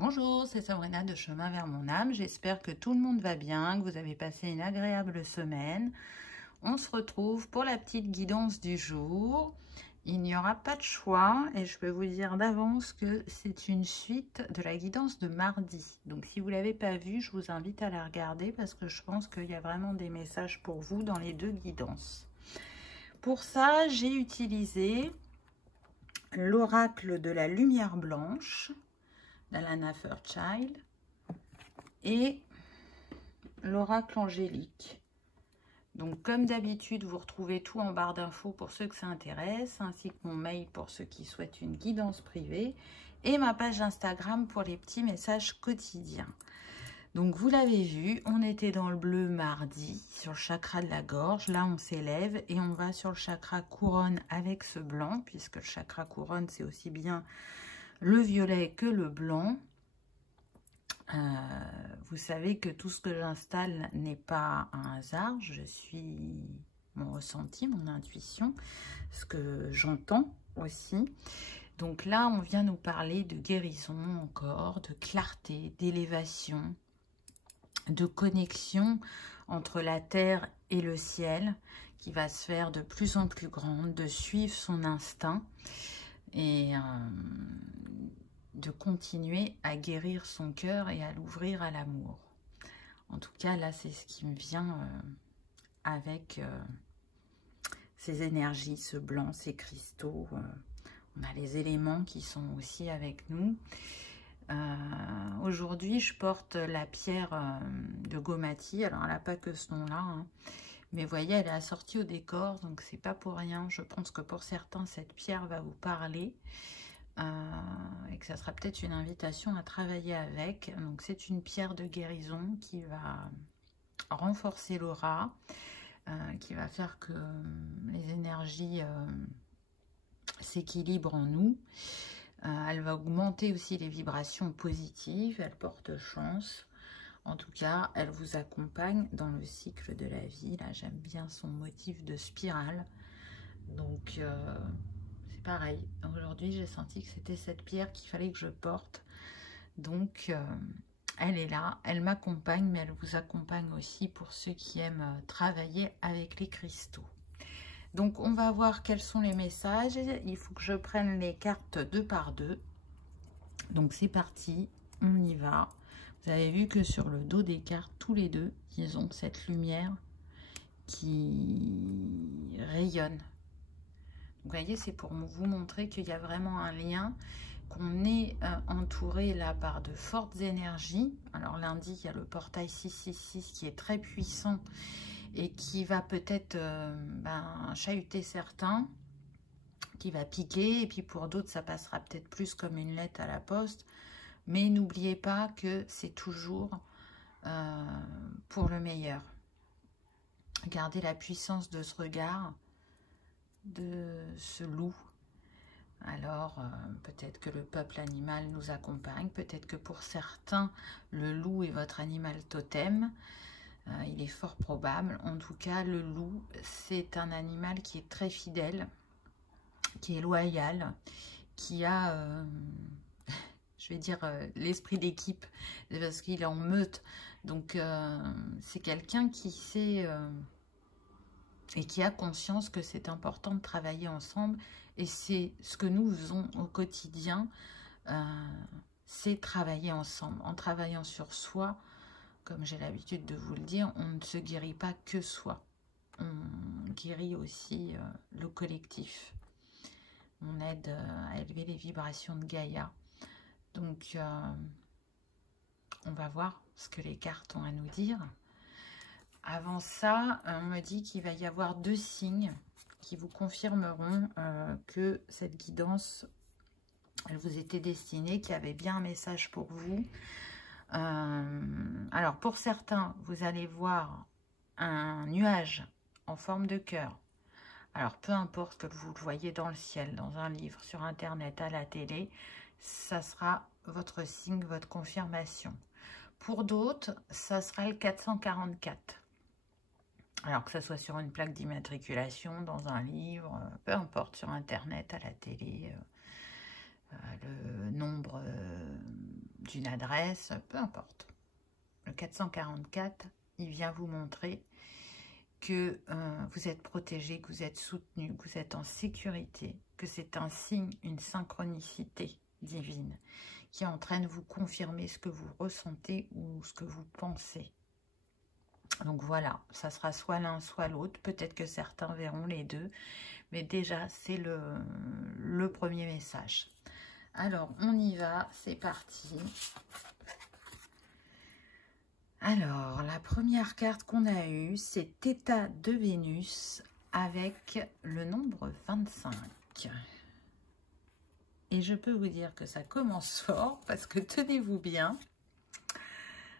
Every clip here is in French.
Bonjour, c'est Sabrina de Chemin vers mon âme. J'espère que tout le monde va bien, que vous avez passé une agréable semaine. On se retrouve pour la petite guidance du jour. Il n'y aura pas de choix et je peux vous dire d'avance que c'est une suite de la guidance de mardi. Donc si vous ne l'avez pas vue, je vous invite à la regarder parce que je pense qu'il y a vraiment des messages pour vous dans les deux guidances. Pour ça, j'ai utilisé l'oracle de la lumière blanche d'Alana Fairchild et l'oracle angélique. Donc comme d'habitude, vous retrouvez tout en barre d'infos pour ceux que ça intéresse, ainsi que mon mail pour ceux qui souhaitent une guidance privée et ma page Instagram pour les petits messages quotidiens. Donc vous l'avez vu, on était dans le bleu mardi sur le chakra de la gorge. Là on s'élève et on va sur le chakra couronne avec ce blanc, puisque le chakra couronne c'est aussi bien le violet que le blanc. Vous savez que tout ce que j'installe n'est pas un hasard. Je suis mon ressenti, mon intuition, ce que j'entends aussi. Donc là, on vient nous parler de guérison encore, de clarté, d'élévation, de connexion entre la terre et le ciel qui va se faire de plus en plus grande, de suivre son instinct et de continuer à guérir son cœur et à l'ouvrir à l'amour. En tout cas, là, c'est ce qui me vient avec ces énergies, ce blanc, ces cristaux. On a les éléments qui sont aussi avec nous. Aujourd'hui, je porte la pierre de Gomati. Alors, elle n'a pas que ce nom-là, hein. Mais vous voyez, elle est assortie au décor, donc c'est pas pour rien. Je pense que pour certains, cette pierre va vous parler. Et que ça sera peut-être une invitation à travailler avec. Donc c'est une pierre de guérison qui va renforcer l'aura, qui va faire que les énergies s'équilibrent en nous. Elle va augmenter aussi les vibrations positives, elle porte chance. En tout cas, elle vous accompagne dans le cycle de la vie. Là, j'aime bien son motif de spirale. Donc pareil, aujourd'hui j'ai senti que c'était cette pierre qu'il fallait que je porte. Donc elle est là, elle m'accompagne, mais elle vous accompagne aussi pour ceux qui aiment travailler avec les cristaux. Donc on va voir quels sont les messages. Il faut que je prenne les cartes deux par deux. Donc c'est parti, on y va. Vous avez vu que sur le dos des cartes, tous les deux, ils ont cette lumière qui rayonne. Vous voyez, c'est pour vous montrer qu'il y a vraiment un lien, qu'on est entouré là par de fortes énergies. Alors lundi, il y a le portail 666 qui est très puissant et qui va peut-être chahuter certains, qui va piquer. Et puis pour d'autres, ça passera peut-être plus comme une lettre à la poste. Mais n'oubliez pas que c'est toujours pour le meilleur. Regardez la puissance de ce regard, de ce loup. Alors peut-être que le peuple animal nous accompagne, peut-être que pour certains le loup est votre animal totem, il est fort probable. En tout cas, le loup c'est un animal qui est très fidèle, qui est loyal, qui a je vais dire l'esprit d'équipe, parce qu'il est en meute. Donc c'est quelqu'un qui sait et qui a conscience que c'est important de travailler ensemble. Et c'est ce que nous faisons au quotidien, c'est travailler ensemble. En travaillant sur soi, comme j'ai l'habitude de vous le dire, on ne se guérit pas que soi. On guérit aussi le collectif. On aide à élever les vibrations de Gaïa. Donc, on va voir ce que les cartes ont à nous dire. Avant ça, on me dit qu'il va y avoir deux signes qui vous confirmeront que cette guidance, elle vous était destinée, qu'il y avait bien un message pour vous. Alors, pour certains, vous allez voir un nuage en forme de cœur. Alors, peu importe que vous le voyez dans le ciel, dans un livre, sur Internet, à la télé, ça sera votre signe, votre confirmation. Pour d'autres, ça sera le 444. Alors que ce soit sur une plaque d'immatriculation, dans un livre, peu importe, sur Internet, à la télé, le nombre d'une adresse, peu importe. Le 444, il vient vous montrer que vous êtes protégé, que vous êtes soutenu, que vous êtes en sécurité, que c'est un signe, une synchronicité divine qui est en train de vous confirmer ce que vous ressentez ou ce que vous pensez. Donc voilà, ça sera soit l'un, soit l'autre. Peut-être que certains verront les deux, mais déjà, c'est le premier message. Alors, on y va, c'est parti. Alors, la première carte qu'on a eue, c'est Theta de Vénus avec le nombre 25. Et je peux vous dire que ça commence fort parce que tenez-vous bien,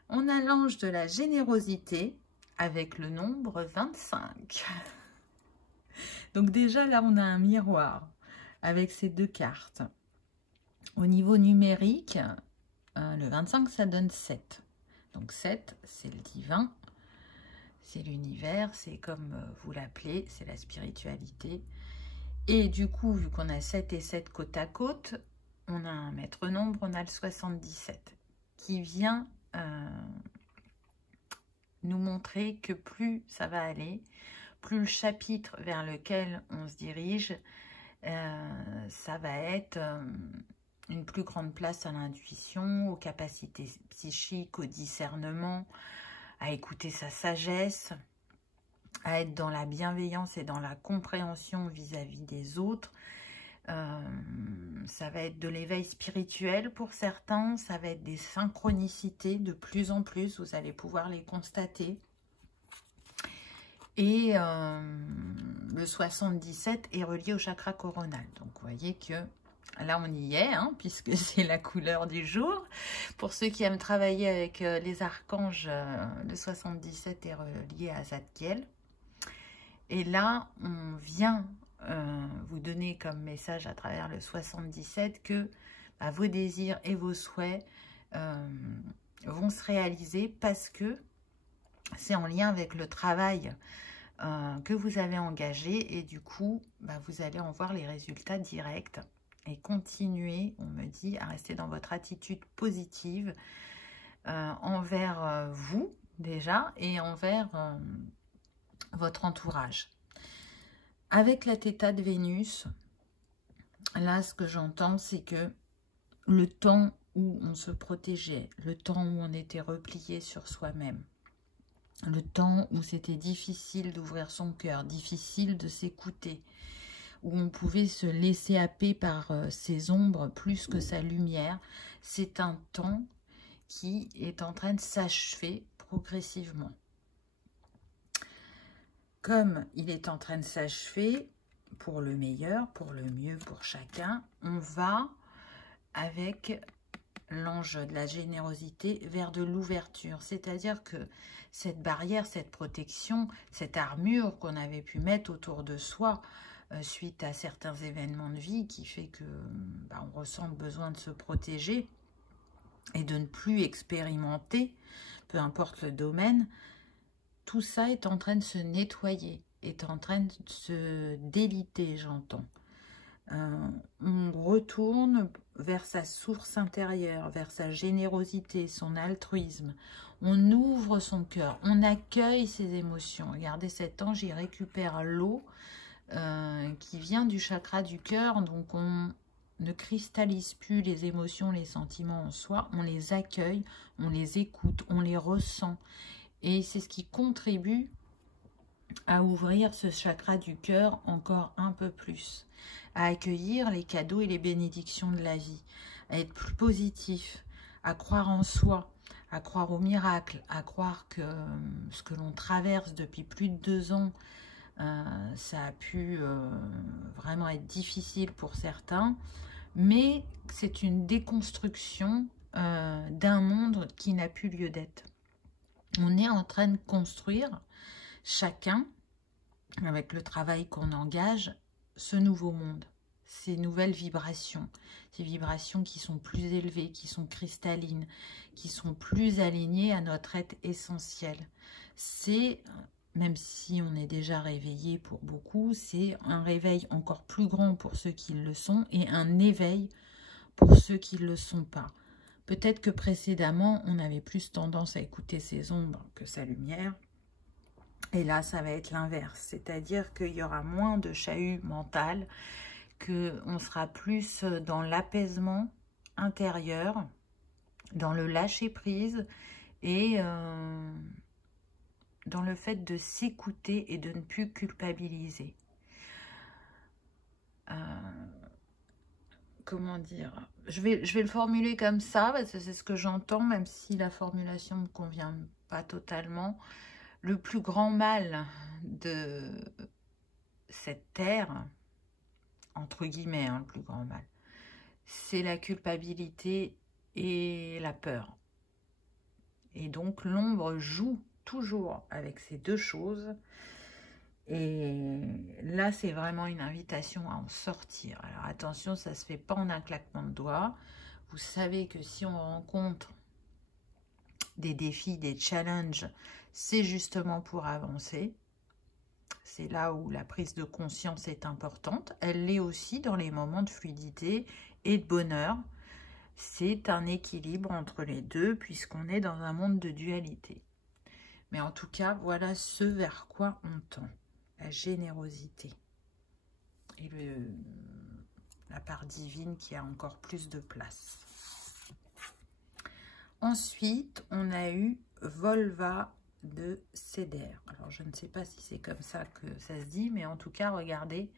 on a l'ange de la générosité avec le nombre 25. Donc déjà là, on a un miroir avec ces deux cartes. Au niveau numérique, le 25, ça donne 7. Donc 7, c'est le divin, c'est l'univers, c'est comme vous l'appelez, c'est la spiritualité. Et du coup, vu qu'on a 7 et 7 côte à côte, on a un maître nombre, on a le 77, qui vient nous montrer que plus ça va aller, plus le chapitre vers lequel on se dirige, ça va être une plus grande place à l'intuition, aux capacités psychiques, au discernement, à écouter sa sagesse, à être dans la bienveillance et dans la compréhension vis-à-vis des autres. Ça va être de l'éveil spirituel pour certains, ça va être des synchronicités de plus en plus, vous allez pouvoir les constater. Et le 77 est relié au chakra coronal. Donc vous voyez que là on y est, hein, puisque c'est la couleur du jour. Pour ceux qui aiment travailler avec les archanges, le 77 est relié à Zadkiel. Et là on vient vous donner comme message à travers le 77 que vos désirs et vos souhaits vont se réaliser parce que c'est en lien avec le travail que vous avez engagé et du coup, vous allez en voir les résultats directs et continuer, on me dit, à rester dans votre attitude positive envers vous déjà et envers votre entourage. Avec la Theta de Vénus, là, ce que j'entends, c'est que le temps où on se protégeait, le temps où on était replié sur soi-même, le temps où c'était difficile d'ouvrir son cœur, difficile de s'écouter, où on pouvait se laisser happer par ses ombres plus que sa lumière, c'est un temps qui est en train de s'achever progressivement. Comme il est en train de s'achever, pour le meilleur, pour le mieux pour chacun, on va avec l'ange de la générosité vers de l'ouverture. C'est-à-dire que cette barrière, cette protection, cette armure qu'on avait pu mettre autour de soi suite à certains événements de vie qui fait que on ressent le besoin de se protéger et de ne plus expérimenter, peu importe le domaine, tout ça est en train de se nettoyer, est en train de se déliter, j'entends. On retourne vers sa source intérieure, vers sa générosité, son altruisme. On ouvre son cœur, on accueille ses émotions. Regardez, cet ange, il récupère l'eau qui vient du chakra du cœur. Donc, on ne cristallise plus les émotions, les sentiments en soi. On les accueille, on les écoute, on les ressent. Et c'est ce qui contribue à ouvrir ce chakra du cœur encore un peu plus, à accueillir les cadeaux et les bénédictions de la vie, à être plus positif, à croire en soi, à croire au miracle, à croire que ce que l'on traverse depuis plus de 2 ans, ça a pu vraiment être difficile pour certains, mais c'est une déconstruction d'un monde qui n'a plus lieu d'être. On est en train de construire chacun, avec le travail qu'on engage, ce nouveau monde, ces nouvelles vibrations, ces vibrations qui sont plus élevées, qui sont cristallines, qui sont plus alignées à notre être essentiel. C'est, même si on est déjà réveillé pour beaucoup, c'est un réveil encore plus grand pour ceux qui le sont et un éveil pour ceux qui ne le sont pas. Peut-être que précédemment, on avait plus tendance à écouter ses ombres que sa lumière. Et là, ça va être l'inverse. C'est-à-dire qu'il y aura moins de chahut mental, qu'on sera plus dans l'apaisement intérieur, dans le lâcher-prise et dans le fait de s'écouter et de ne plus culpabiliser. Comment dire, je vais le formuler comme ça, parce que c'est ce que j'entends, même si la formulation ne me convient pas totalement. Le plus grand mal de cette terre, entre guillemets, hein, le plus grand mal, c'est la culpabilité et la peur. Et donc l'ombre joue toujours avec ces deux choses. Et là, c'est vraiment une invitation à en sortir. Alors attention, ça ne se fait pas en un claquement de doigts. Vous savez que si on rencontre des défis, des challenges, c'est justement pour avancer. C'est là où la prise de conscience est importante. Elle l'est aussi dans les moments de fluidité et de bonheur. C'est un équilibre entre les deux, puisqu'on est dans un monde de dualité. Mais en tout cas, voilà ce vers quoi on tend. La générosité et la part divine qui a encore plus de place. Ensuite, on a eu Volva de Céder. Alors, je ne sais pas si c'est comme ça que ça se dit, mais en tout cas, regardez,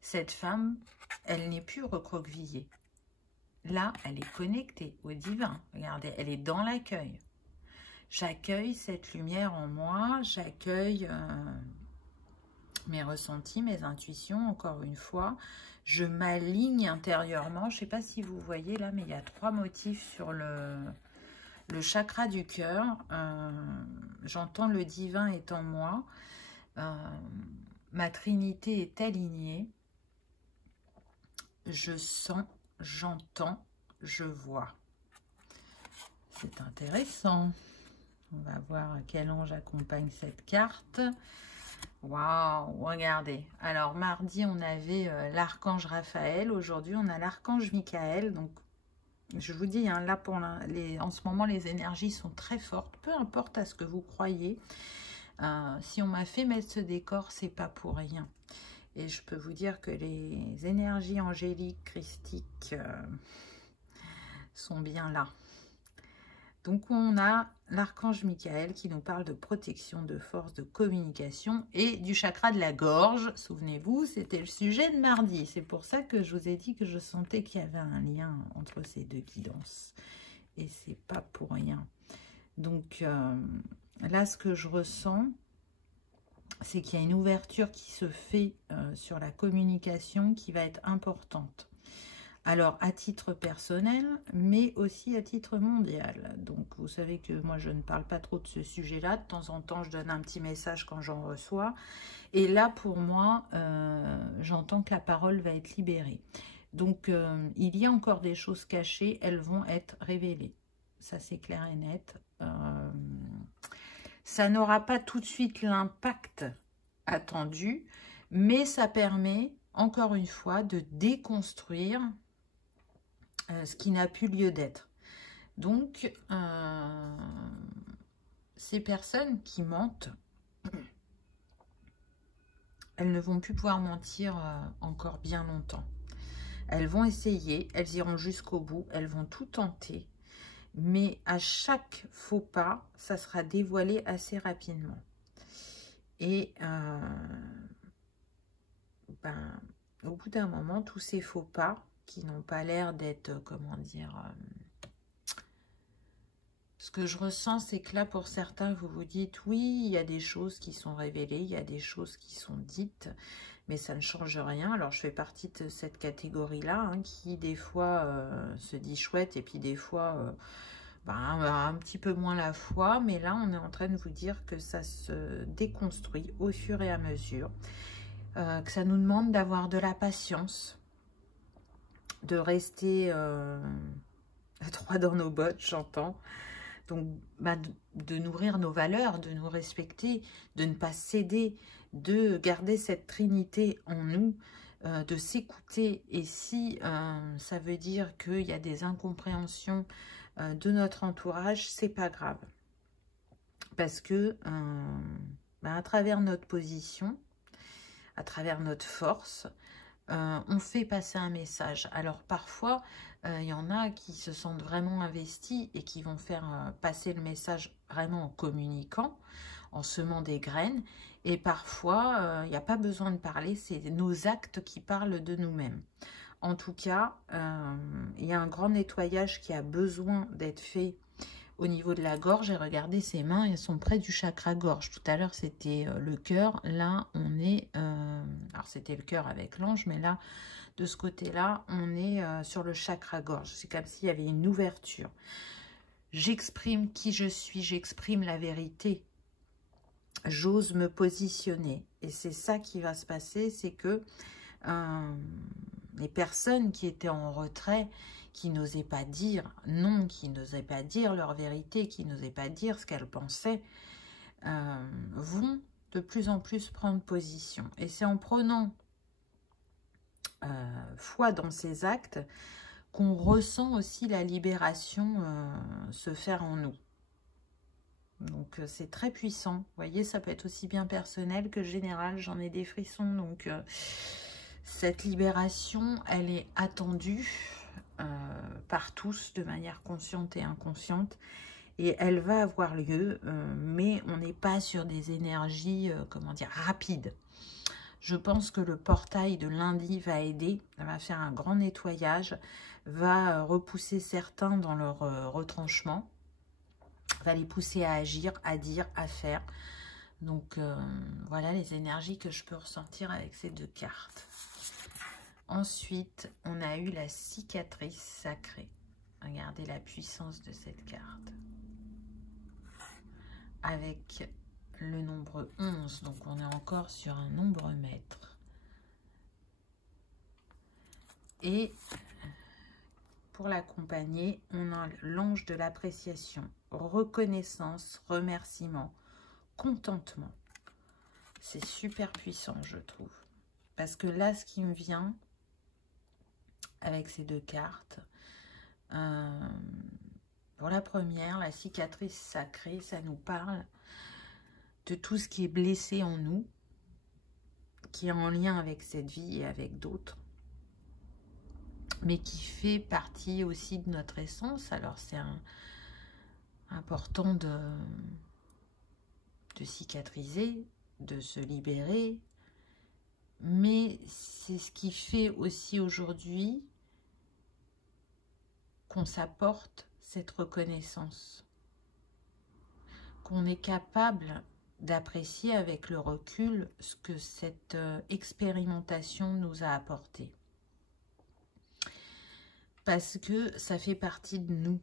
cette femme, elle n'est plus recroquevillée. Là, elle est connectée au divin. Regardez, elle est dans l'accueil. J'accueille cette lumière en moi, j'accueille mes ressentis, mes intuitions, encore une fois. Je m'aligne intérieurement. Je ne sais pas si vous voyez là, mais il y a 3 motifs sur le chakra du cœur. J'entends le divin est en moi. Ma trinité est alignée. Je sens, j'entends, je vois. C'est intéressant. On va voir quel ange accompagne cette carte. Waouh, regardez. Alors, mardi, on avait l'archange Raphaël. Aujourd'hui, on a l'archange Michael. Donc, je vous dis, hein, là, en ce moment, les énergies sont très fortes. Peu importe à ce que vous croyez. Si on m'a fait mettre ce décor, c'est pas pour rien. Et je peux vous dire que les énergies angéliques, christiques sont bien là. Donc, on a l'archange Michael qui nous parle de protection, de force, de communication et du chakra de la gorge. Souvenez-vous, c'était le sujet de mardi. C'est pour ça que je vous ai dit que je sentais qu'il y avait un lien entre ces deux guidances. Et c'est pas pour rien. Donc, là, ce que je ressens, c'est qu'il y a une ouverture qui se fait sur la communication qui va être importante. Alors, à titre personnel, mais aussi à titre mondial. Donc, vous savez que moi, je ne parle pas trop de ce sujet-là. De temps en temps, je donne un petit message quand j'en reçois. Et là, pour moi, j'entends que la parole va être libérée. Donc, il y a encore des choses cachées. Elles vont être révélées. Ça, c'est clair et net. Ça n'aura pas tout de suite l'impact attendu, mais ça permet, encore une fois, de déconstruire ce qui n'a plus lieu d'être. Donc, ces personnes qui mentent, elles ne vont plus pouvoir mentir encore bien longtemps. Elles vont essayer, elles iront jusqu'au bout, elles vont tout tenter, mais à chaque faux pas, ça sera dévoilé assez rapidement. Et au bout d'un moment, tous ces faux pas, qui n'ont pas l'air d'être, comment dire... ce que je ressens, c'est que là, pour certains, vous vous dites, oui, il y a des choses qui sont révélées, il y a des choses qui sont dites, mais ça ne change rien. Alors, je fais partie de cette catégorie-là, hein, qui, des fois, se dit chouette, et puis des fois, un petit peu moins la foi. Mais là, on est en train de vous dire que ça se déconstruit au fur et à mesure, que ça nous demande d'avoir de la patience, de rester droit dans nos bottes, j'entends. Donc, de nourrir nos valeurs, de nous respecter, de ne pas céder, de garder cette trinité en nous, de s'écouter. Et si ça veut dire qu'il y a des incompréhensions de notre entourage, c'est pas grave. Parce que à travers notre position, à travers notre force, on fait passer un message. Alors parfois, il y en a qui se sentent vraiment investis et qui vont faire passer le message vraiment en communiquant, en semant des graines. Et parfois, il n'y a pas besoin de parler, c'est nos actes qui parlent de nous-mêmes. En tout cas, il y a un grand nettoyage qui a besoin d'être fait au niveau de la gorge. Et regardez, ses mains, elles sont près du chakra gorge. Tout à l'heure, c'était le cœur. Là, on est... alors, c'était le cœur avec l'ange, mais là, de ce côté-là, on est sur le chakra gorge. C'est comme s'il y avait une ouverture. J'exprime qui je suis, j'exprime la vérité. J'ose me positionner. Et c'est ça qui va se passer, c'est que les personnes qui étaient en retrait, qui n'osaient pas dire non, qui n'osaient pas dire leur vérité, qui n'osaient pas dire ce qu'elles pensaient, vont de plus en plus prendre position. Et c'est en prenant foi dans ces actes qu'on ressent aussi la libération se faire en nous. Donc c'est très puissant. Vous voyez, ça peut être aussi bien personnel que général. J'en ai des frissons. Donc cette libération, elle est attendue par tous de manière consciente et inconsciente. Et elle va avoir lieu, mais on n'est pas sur des énergies, comment dire, rapides. Je pense que le portail de lundi va aider, va faire un grand nettoyage, va repousser certains dans leur retranchement, va les pousser à agir, à dire, à faire. Donc voilà les énergies que je peux ressentir avec ces deux cartes. Ensuite, on a eu la cicatrice sacrée. Regardez la puissance de cette carte. Avec le nombre 11, donc on est encore sur un nombre maître. Et pour l'accompagner, on a l'ange de l'appréciation, reconnaissance, remerciement, contentement. C'est super puissant, je trouve. Parce que là, ce qui me vient avec ces deux cartes, pour la première, la cicatrice sacrée, ça nous parle de tout ce qui est blessé en nous, qui est en lien avec cette vie et avec d'autres, mais qui fait partie aussi de notre essence. Alors c'est important de cicatriser, de se libérer, mais c'est ce qui fait aussi aujourd'hui qu'on s'apporte cette reconnaissance, qu'on est capable d'apprécier avec le recul ce que cette expérimentation nous a apporté. Parce que ça fait partie de nous.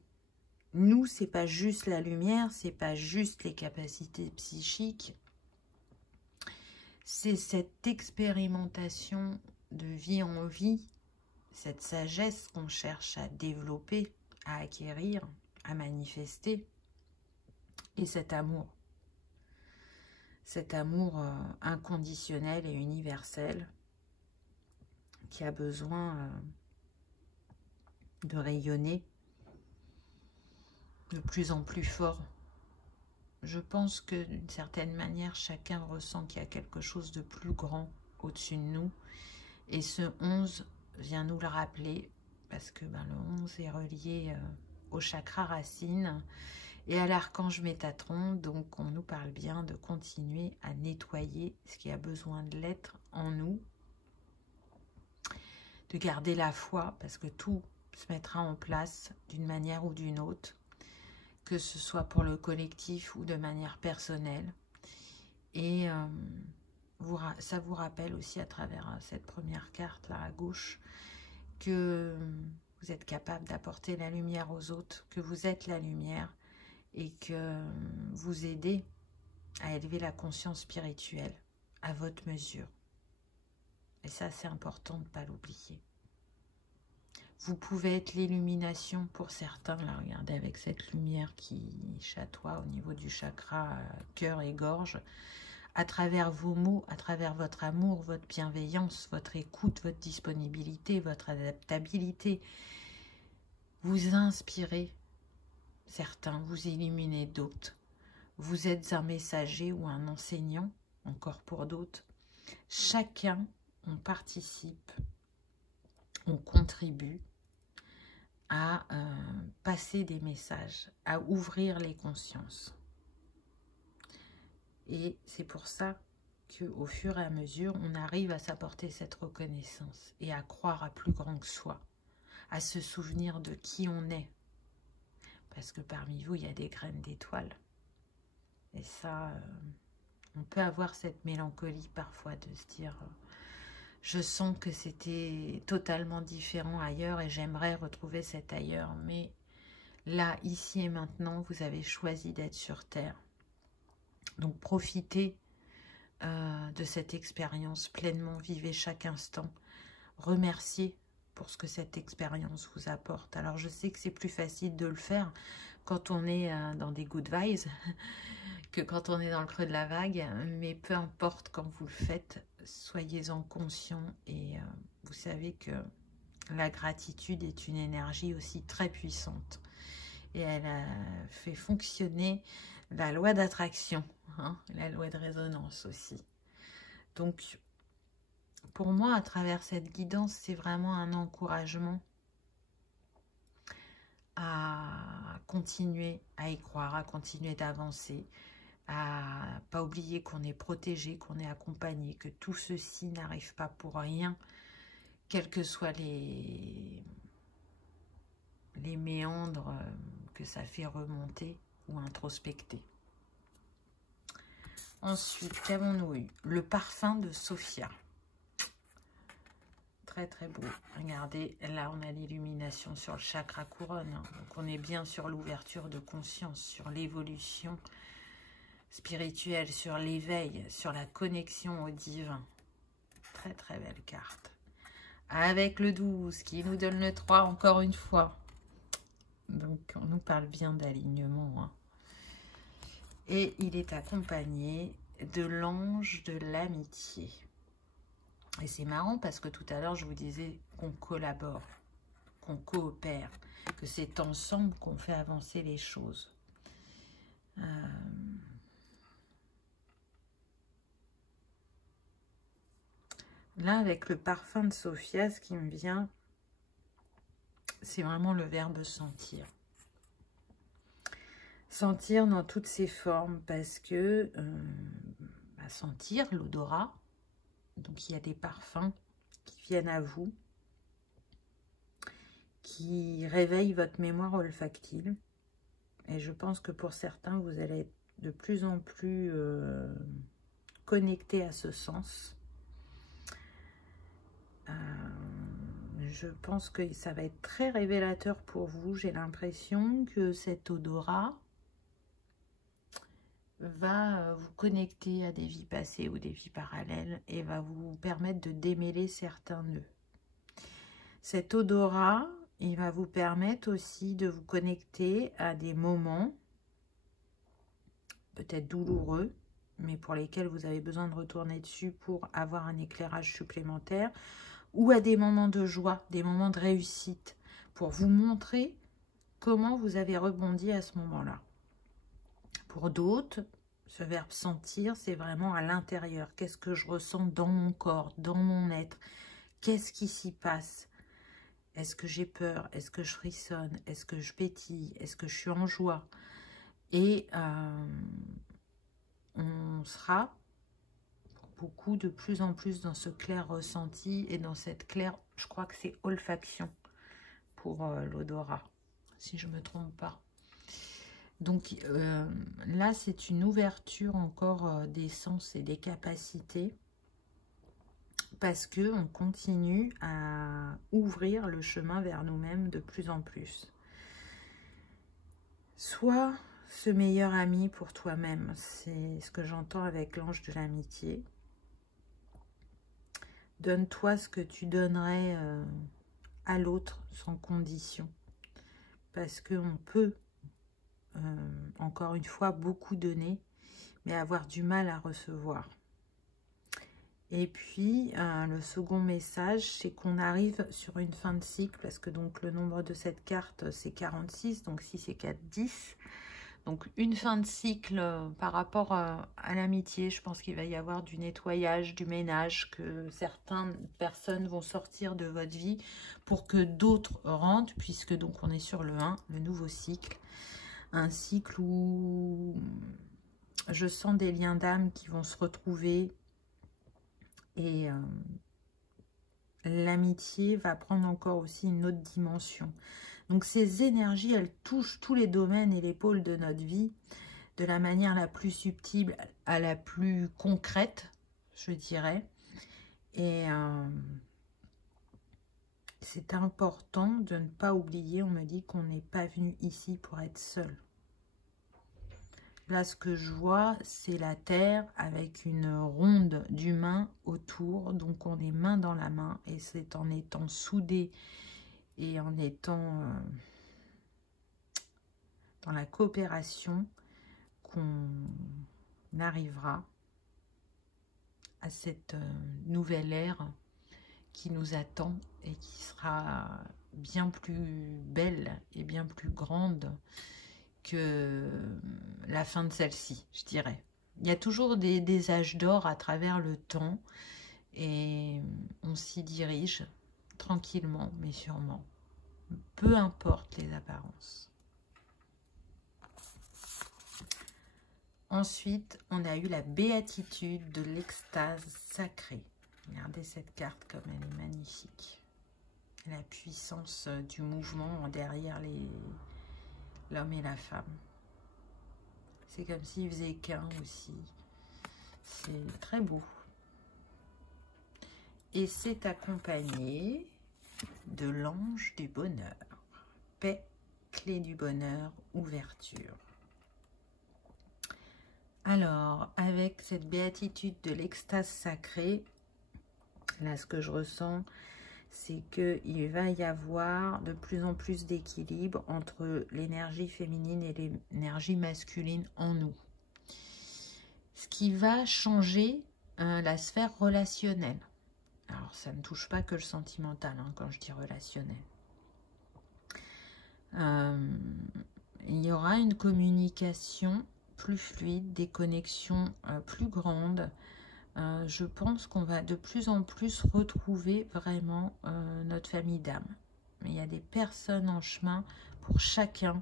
Nous, c'est pas juste la lumière, c'est pas juste les capacités psychiques. C'est cette expérimentation de vie en vie, cette sagesse qu'on cherche à développer, à acquérir, à manifester, et cet amour. Cet amour inconditionnel et universel qui a besoin de rayonner de plus en plus fort. Je pense que d'une certaine manière, chacun ressent qu'il y a quelque chose de plus grand au-dessus de nous. Et ce 11 vient nous le rappeler, parce que le 11 est relié au chakra racine et à l'archange Métatron. Donc on nous parle bien de continuer à nettoyer ce qui a besoin de l'être en nous, de garder la foi, parce que tout se mettra en place d'une manière ou d'une autre, que ce soit pour le collectif ou de manière personnelle. Et ça vous rappelle aussi à travers cette première carte là à gauche que vous êtes capable d'apporter la lumière aux autres, que vous êtes la lumière et que vous aidez à élever la conscience spirituelle à votre mesure. Et ça, c'est important de ne pas l'oublier. Vous pouvez être l'illumination pour certains. Là, regardez, avec cette lumière qui chatoie au niveau du chakra cœur et gorge, à travers vos mots, à travers votre amour, votre bienveillance, votre écoute, votre disponibilité, votre adaptabilité. Vous inspirez certains, vous illuminez d'autres. Vous êtes un messager ou un enseignant, encore pour d'autres. Chacun, on participe, on contribue à passer des messages, à ouvrir les consciences. Et c'est pour ça qu'au fur et à mesure, on arrive à s'apporter cette reconnaissance et à croire à plus grand que soi, à se souvenir de qui on est. Parce que parmi vous, il y a des graines d'étoiles. Et ça, on peut avoir cette mélancolie parfois de se dire je sens que c'était totalement différent ailleurs et j'aimerais retrouver cet ailleurs. Mais là, ici et maintenant, vous avez choisi d'être sur Terre. Donc profitez de cette expérience pleinement, vivez chaque instant. Remerciez pour ce que cette expérience vous apporte. Alors je sais que c'est plus facile de le faire quand on est dans des good vibes que quand on est dans le creux de la vague, mais peu importe quand vous le faites, soyez-en conscient et vous savez que la gratitude est une énergie aussi très puissante et elle fait fonctionner la loi d'attraction, hein, la loi de résonance aussi. Donc pour moi, à travers cette guidance, c'est vraiment un encouragement à continuer à y croire, à continuer d'avancer, à pas oublier qu'on est protégé, qu'on est accompagné, que tout ceci n'arrive pas pour rien, quels que soient les méandres que ça fait remonter ou introspecter. Ensuite, qu'avons-nous eu? Le parfum de Sophia. Très très beau. Regardez, là on a l'illumination sur le chakra couronne. Hein. Donc on est bien sur l'ouverture de conscience, sur l'évolution spirituelle, sur l'éveil, sur la connexion au divin. Très très belle carte. Avec le 12 qui nous donne le 3 encore une fois. Donc on nous parle bien d'alignement. Hein. Et il est accompagné de l'ange de l'amitié. Et c'est marrant parce que tout à l'heure, je vous disais qu'on collabore, qu'on coopère, que c'est ensemble qu'on fait avancer les choses. Là, avec le parfum de Sophia, ce qui me vient, c'est vraiment le verbe sentir. Sentir dans toutes ses formes parce que sentir l'odorat. Donc, il y a des parfums qui viennent à vous, qui réveillent votre mémoire olfactive. Et je pense que pour certains, vous allez être de plus en plus connectés à ce sens. Je pense que ça va être très révélateur pour vous. J'ai l'impression que cet odorat va vous connecter à des vies passées ou des vies parallèles et va vous permettre de démêler certains nœuds. Cet odorat, il va vous permettre aussi de vous connecter à des moments peut-être douloureux, mais pour lesquels vous avez besoin de retourner dessus pour avoir un éclairage supplémentaire, ou à des moments de joie, des moments de réussite, pour vous montrer comment vous avez rebondi à ce moment-là. Pour d'autres, ce verbe sentir, c'est vraiment à l'intérieur. Qu'est-ce que je ressens dans mon corps, dans mon être? Qu'est-ce qui s'y passe? Est-ce que j'ai peur? Est-ce que je frissonne? Est-ce que je pétille? Est-ce que je suis en joie? Et on sera pour beaucoup de plus en plus dans ce clair ressenti et dans cette claire, je crois que c'est olfaction pour l'odorat, si je ne me trompe pas. Donc là, c'est une ouverture encore des sens et des capacités parce qu'on continue à ouvrir le chemin vers nous-mêmes de plus en plus. Sois ce meilleur ami pour toi-même, c'est ce que j'entends avec l'ange de l'amitié. Donne-toi ce que tu donnerais à l'autre sans condition. Parce qu'on peut, encore une fois, beaucoup donner, mais avoir du mal à recevoir. Et puis, le second message, c'est qu'on arrive sur une fin de cycle, parce que donc le nombre de cette carte, c'est 46, donc 6 et 4, 10. Donc, une fin de cycle par rapport à l'amitié. Je pense qu'il va y avoir du nettoyage, du ménage, que certaines personnes vont sortir de votre vie pour que d'autres rentrent, puisque donc on est sur le 1, le nouveau cycle. Un cycle où je sens des liens d'âme qui vont se retrouver et l'amitié va prendre encore aussi une autre dimension. Donc ces énergies, elles touchent tous les domaines et les pôles de notre vie de la manière la plus subtile à la plus concrète, je dirais. Et c'est important de ne pas oublier, on me dit qu'on n'est pas venu ici pour être seul. Là, ce que je vois, c'est la terre avec une ronde d'humains autour. Donc, on est main dans la main. Et c'est en étant soudés et en étant dans la coopération qu'on arrivera à cette nouvelle ère qui nous attend et qui sera bien plus belle et bien plus grande que la fin de celle-ci, je dirais. Il y a toujours des âges d'or à travers le temps et on s'y dirige tranquillement mais sûrement. Peu importe les apparences. Ensuite, on a eu la béatitude de l'extase sacrée. Regardez cette carte comme elle est magnifique. La puissance du mouvement derrière l'homme et la femme. C'est comme s'ils faisaient qu'un aussi. C'est très beau. Et c'est accompagné de l'ange du bonheur. Paix, clé du bonheur, ouverture. Alors, avec cette béatitude de l'extase sacrée, là, ce que je ressens, c'est qu'il va y avoir de plus en plus d'équilibre entre l'énergie féminine et l'énergie masculine en nous. Ce qui va changer la sphère relationnelle. Alors, ça ne touche pas que le sentimental, hein, quand je dis relationnel. Il y aura une communication plus fluide, des connexions plus grandes. Je pense qu'on va de plus en plus retrouver vraiment notre famille d'âme. Il y a des personnes en chemin pour chacun.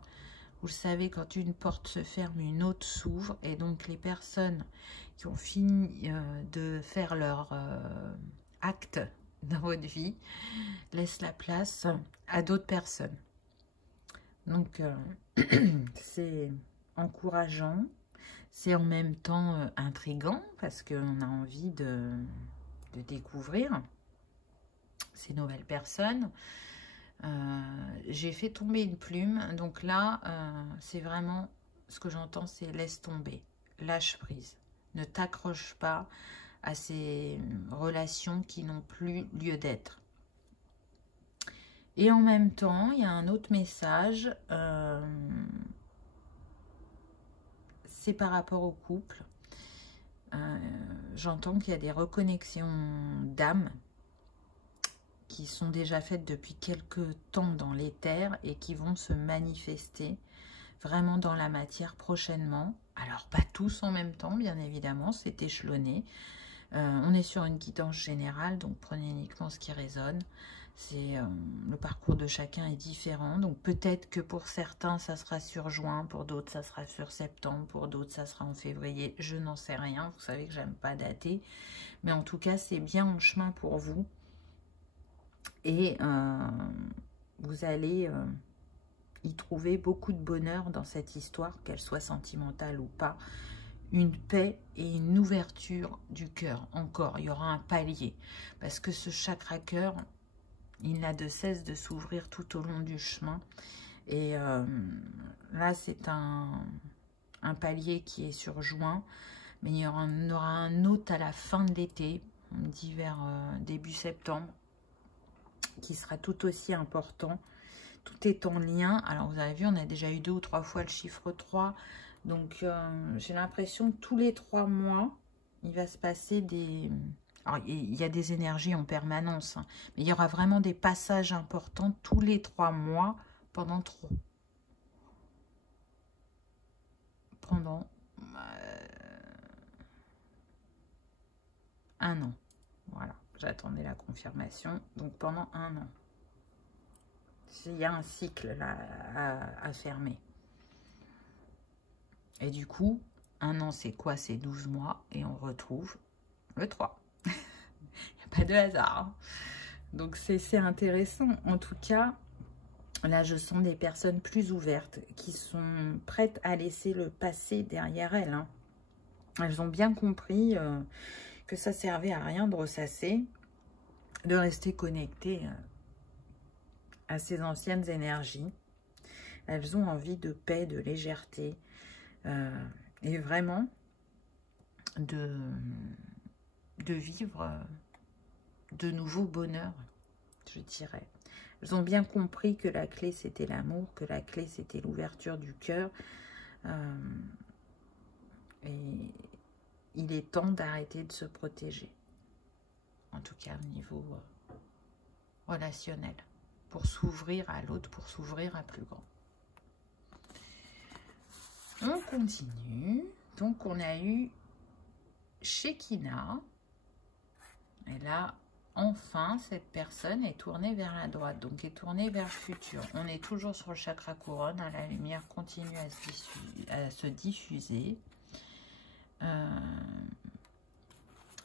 Vous le savez, quand une porte se ferme, une autre s'ouvre. Et donc, les personnes qui ont fini de faire leur acte dans votre vie laissent la place à d'autres personnes. Donc, c'est encourageant. C'est en même temps intriguant parce qu'on a envie de découvrir ces nouvelles personnes. J'ai fait tomber une plume. Donc là, c'est vraiment ce que j'entends, c'est laisse tomber, lâche prise. Ne t'accroche pas à ces relations qui n'ont plus lieu d'être. Et en même temps, il y a un autre message. C'est par rapport au couple. J'entends qu'il y a des reconnexions d'âme qui sont déjà faites depuis quelques temps dans l'éther et qui vont se manifester vraiment dans la matière prochainement. Alors, pas tous en même temps, bien évidemment, c'est échelonné. On est sur une guidance générale, donc prenez uniquement ce qui résonne. Le parcours de chacun est différent, donc peut-être que pour certains ça sera sur juin, pour d'autres ça sera sur septembre, pour d'autres ça sera en février, je n'en sais rien, vous savez que j'aime pas dater, mais en tout cas c'est bien en chemin pour vous et vous allez y trouver beaucoup de bonheur dans cette histoire, qu'elle soit sentimentale ou pas, une paix et une ouverture du cœur. Encore, il y aura un palier, parce que ce chakra cœur, il n'a de cesse de s'ouvrir tout au long du chemin. Et là, c'est un palier qui est sur juin. Mais il y en aura un autre à la fin de l'été. On me dit vers début septembre. Qui sera tout aussi important. Tout est en lien. Alors, vous avez vu, on a déjà eu 2 ou 3 fois le chiffre 3. Donc, j'ai l'impression que tous les 3 mois, il va se passer des Alors, il y a des énergies en permanence, hein, mais il y aura vraiment des passages importants tous les 3 mois pendant un an. Voilà, j'attendais la confirmation. Donc, pendant 1 an. Il y a un cycle là à fermer. Et du coup, 1 an, c'est quoi? C'est 12 mois. Et on retrouve le 3. Il n'y a pas de hasard. Hein. Donc, c'est intéressant. En tout cas, là, je sens des personnes plus ouvertes qui sont prêtes à laisser le passé derrière elles. Hein. Elles ont bien compris que ça servait à rien de ressasser, de rester connectées à ces anciennes énergies. Elles ont envie de paix, de légèreté et vraiment de vivre de nouveaux bonheurs, je dirais. Elles ont bien compris que la clé, c'était l'amour, que la clé, c'était l'ouverture du cœur. Et il est temps d'arrêter de se protéger. En tout cas, au niveau relationnel. Pour s'ouvrir à l'autre, pour s'ouvrir à plus grand. On continue. Donc, on a eu Shekinah. Et là, enfin, cette personne est tournée vers la droite, donc est tournée vers le futur. On est toujours sur le chakra couronne, hein, la lumière continue à se diffuser.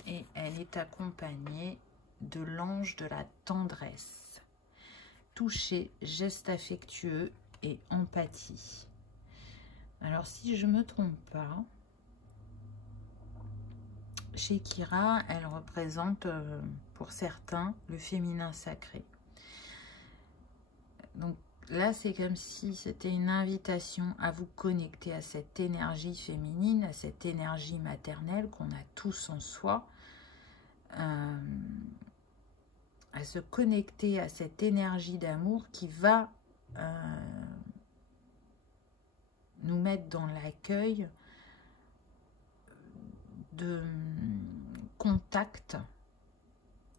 Et elle est accompagnée de l'ange de la tendresse. Toucher, geste affectueux et empathie. Alors, si je ne me trompe pas, Shekinah, elle représente pour certains le féminin sacré. Donc là, c'est comme si c'était une invitation à vous connecter à cette énergie féminine, à cette énergie maternelle qu'on a tous en soi, à se connecter à cette énergie d'amour qui va nous mettre dans l'accueil de contact.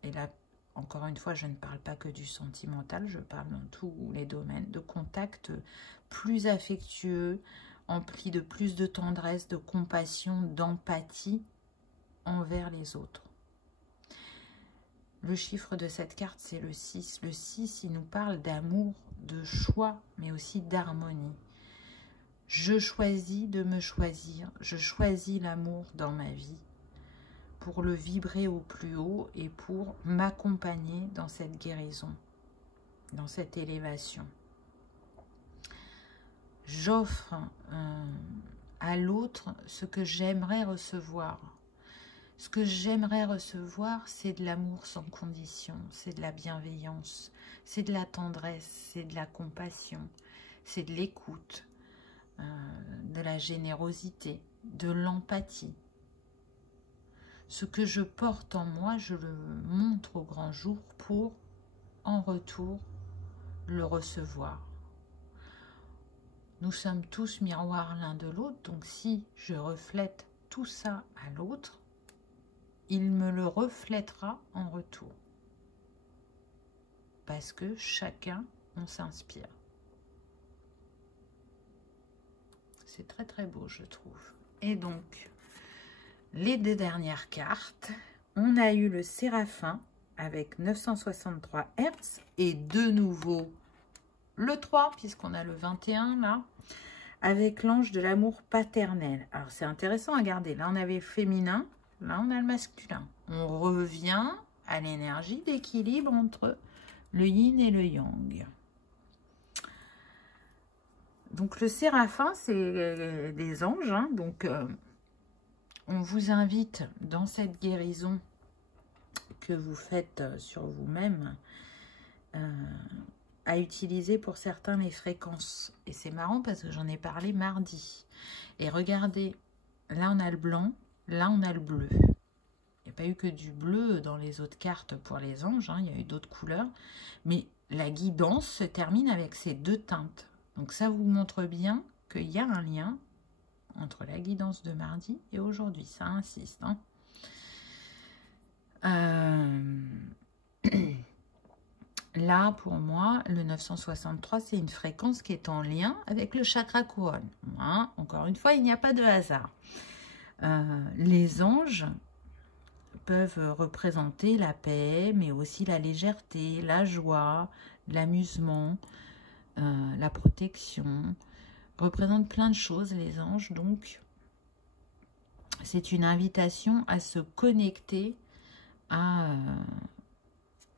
Et là, encore une fois, je ne parle pas que du sentimental, je parle dans tous les domaines, de contact plus affectueux, empli de plus de tendresse, de compassion, d'empathie envers les autres. Le chiffre de cette carte, c'est le 6. Le 6, il nous parle d'amour, de choix, mais aussi d'harmonie. Je choisis de me choisir, je choisis l'amour dans ma vie pour le vibrer au plus haut et pour m'accompagner dans cette guérison, dans cette élévation. J'offre à l'autre ce que j'aimerais recevoir. Ce que j'aimerais recevoir, c'est de l'amour sans condition, c'est de la bienveillance, c'est de la tendresse, c'est de la compassion, c'est de l'écoute, de la générosité, de l'empathie. Ce que je porte en moi, je le montre au grand jour pour, en retour, le recevoir. Nous sommes tous miroirs l'un de l'autre, donc si je reflète tout ça à l'autre, il me le reflètera en retour. Parce que chacun, on s'inspire. C'est très très beau, je trouve. Et donc, les 2 dernières cartes, on a eu le Séraphin avec 963 Hz et de nouveau le 3, puisqu'on a le 21 là, avec l'ange de l'amour paternel. Alors c'est intéressant à regarder, là on avait le féminin, là on a le masculin. On revient à l'énergie d'équilibre entre le yin et le yang. Donc le Séraphin, c'est des anges, hein, donc on vous invite dans cette guérison que vous faites sur vous-même à utiliser pour certains les fréquences. Et c'est marrant parce que j'en ai parlé mardi. Et regardez, là on a le blanc, là on a le bleu. Il n'y a pas eu que du bleu dans les autres cartes pour les anges, hein, il y a eu d'autres couleurs. Mais la guidance se termine avec ces 2 teintes. Donc ça vous montre bien qu'il y a un lien entre la guidance de mardi et aujourd'hui. Ça insiste. Hein. Là, pour moi, le 963, c'est une fréquence qui est en lien avec le chakra couronne. Hein, encore une fois, il n'y a pas de hasard. Les anges peuvent représenter la paix, mais aussi la légèreté, la joie, l'amusement, la protection. Représentent plein de choses, les anges. Donc, c'est une invitation à se connecter à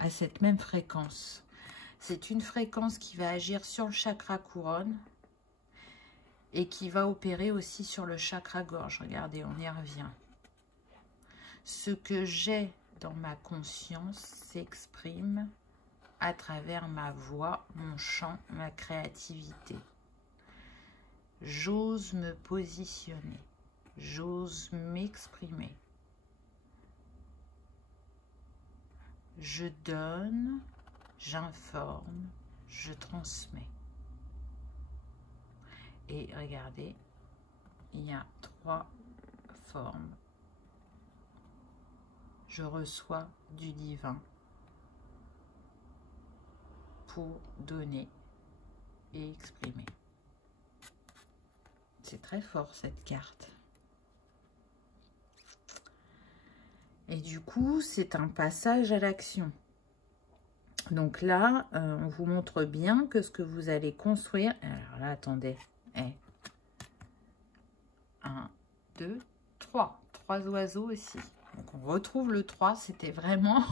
cette même fréquence. C'est une fréquence qui va agir sur le chakra couronne et qui va opérer aussi sur le chakra gorge. Regardez, on y revient. Ce que j'ai dans ma conscience s'exprime à travers ma voix, mon chant, ma créativité. J'ose me positionner, j'ose m'exprimer. Je donne, j'informe, je transmets. Et regardez, il y a 3 formes. Je reçois du divin pour donner et exprimer. C'est très fort cette carte. Et du coup, c'est un passage à l'action. Donc là, on vous montre bien que ce que vous allez construire... Alors là, attendez. 1, 2, 3. 3 oiseaux aussi. Donc on retrouve le 3. C'était vraiment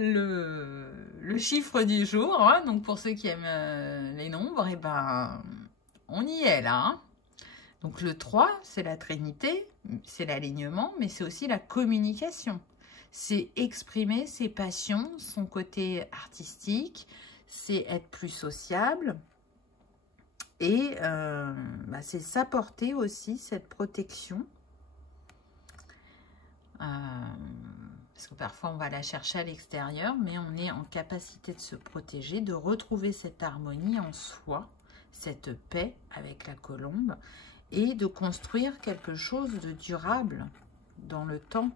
le chiffre du jour. Hein. Donc pour ceux qui aiment les nombres, et ben, on y est là. Hein. Donc le 3, c'est la Trinité, c'est l'alignement, mais c'est aussi la communication. C'est exprimer ses passions, son côté artistique, c'est être plus sociable. Et c'est s'apporter aussi cette protection. Parce que parfois on va la chercher à l'extérieur, mais on est en capacité de se protéger, de retrouver cette harmonie en soi, cette paix avec la colombe, et de construire quelque chose de durable dans le temps.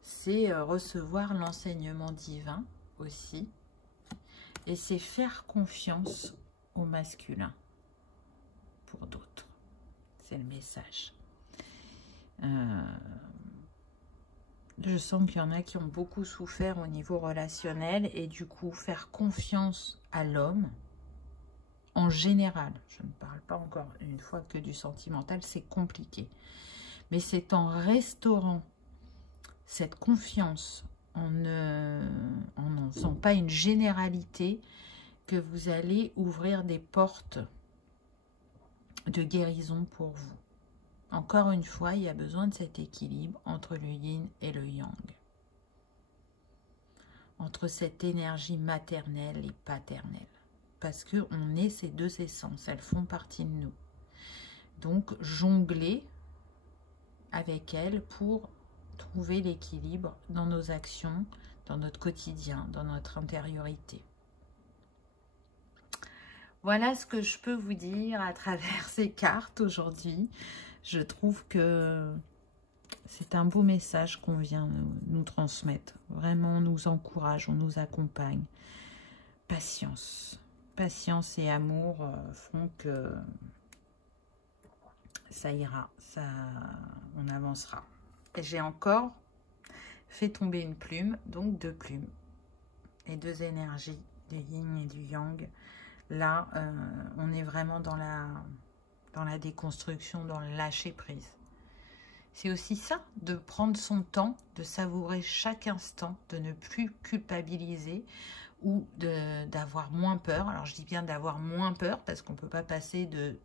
C'est recevoir l'enseignement divin aussi, et c'est faire confiance au masculin pour d'autres. C'est le message. Je sens qu'il y en a qui ont beaucoup souffert au niveau relationnel, et du coup faire confiance à l'homme en général. Je ne parle pas encore une fois que du sentimental, c'est compliqué. Mais c'est en restaurant cette confiance, en n'en faisant pas une généralité, que vous allez ouvrir des portes de guérison pour vous. Encore une fois, il y a besoin de cet équilibre entre le yin et le yang. Entre cette énergie maternelle et paternelle. Parce qu'on est ces deux essences, elles font partie de nous. Donc, jongler avec elles pour trouver l'équilibre dans nos actions, dans notre quotidien, dans notre intériorité. Voilà ce que je peux vous dire à travers ces cartes aujourd'hui. Je trouve que c'est un beau message qu'on vient nous transmettre. Vraiment, on nous encourage, on nous accompagne. Patience. Patience et amour font que ça ira, on avancera. J'ai encore fait tomber une plume, donc 2 plumes. Et 2 énergies, du yin et du yang. Là, on est vraiment dans la déconstruction, dans le lâcher prise. C'est aussi ça, de prendre son temps, de savourer chaque instant, de ne plus culpabiliser ou d'avoir moins peur. Alors, je dis bien d'avoir moins peur, parce qu'on ne peut pas passer de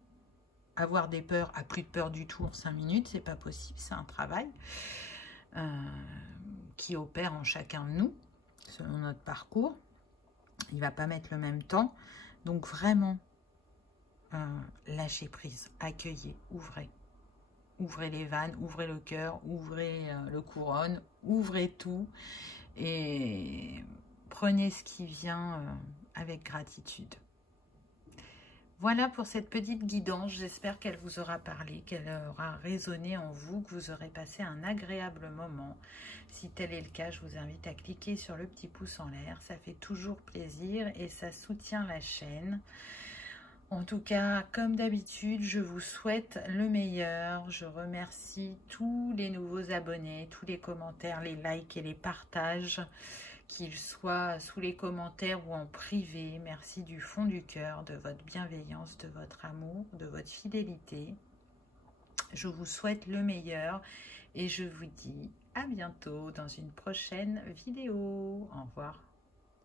avoir des peurs à plus de peur du tout en 5 minutes. C'est pas possible, c'est un travail qui opère en chacun de nous, selon notre parcours. Il ne va pas mettre le même temps. Donc, vraiment, lâchez prise, accueillez, ouvrez. Ouvrez les vannes, ouvrez le cœur, ouvrez le couronne, ouvrez tout et prenez ce qui vient avec gratitude. Voilà pour cette petite guidance, j'espère qu'elle vous aura parlé, qu'elle aura résonné en vous, que vous aurez passé un agréable moment. Si tel est le cas, je vous invite à cliquer sur le petit pouce en l'air, ça fait toujours plaisir et ça soutient la chaîne. En tout cas, comme d'habitude, je vous souhaite le meilleur. Je remercie tous les nouveaux abonnés, tous les commentaires, les likes et les partages, qu'ils soient sous les commentaires ou en privé. Merci du fond du cœur de votre bienveillance, de votre amour, de votre fidélité. Je vous souhaite le meilleur et je vous dis à bientôt dans une prochaine vidéo. Au revoir.